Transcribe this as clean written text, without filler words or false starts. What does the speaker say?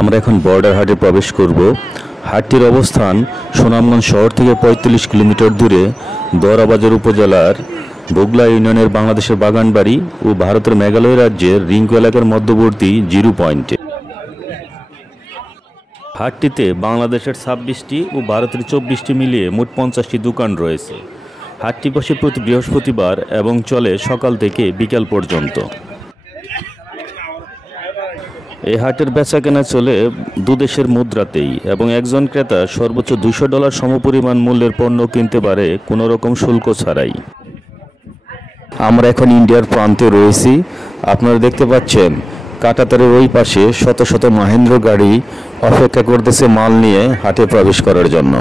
আমরা এখন বর্ডার হাটে প্রবেশ করব। হাটটির অবস্থান সুনামগঞ্জ শহর থেকে ৪৫ কিলোমিটার দূরে দোয়ারাবাজার উপজেলার বগুলা ইউনিয়নের বাংলাদেশের বাগানবাড়ি ও ভারতের মেঘালয় রাজ্যের রিংকু এলাকার মধ্যবর্তী জিরো পয়েন্টে। হাটটিতে বাংলাদেশের ২৬টি ও ভারতের ২৪টি মিলিয়ে মোট ৫০টি দোকান রয়েছে। হাটটি বসে প্রতি বৃহস্পতিবার এবং চলে সকাল থেকে বিকাল পর্যন্ত। এই হাটের বেচাকেনা চলে দুদেশের মুদ্রাতেই এবং একজন ক্রেতা সর্বোচ্চ $200 সমপরিমাণ মূল্যের পণ্য কিনতে পারে কোনো রকম শুল্ক ছাড়াই। আমরা এখন ইন্ডিয়ার প্রান্তে রয়েছি। আপনারা দেখতে পাচ্ছেন কাঁটাতারের ওই পাশে শত শত মাহেন্দ্র গাড়ি অপেক্ষা করতেছে মাল নিয়ে হাটে প্রবেশ করার জন্য।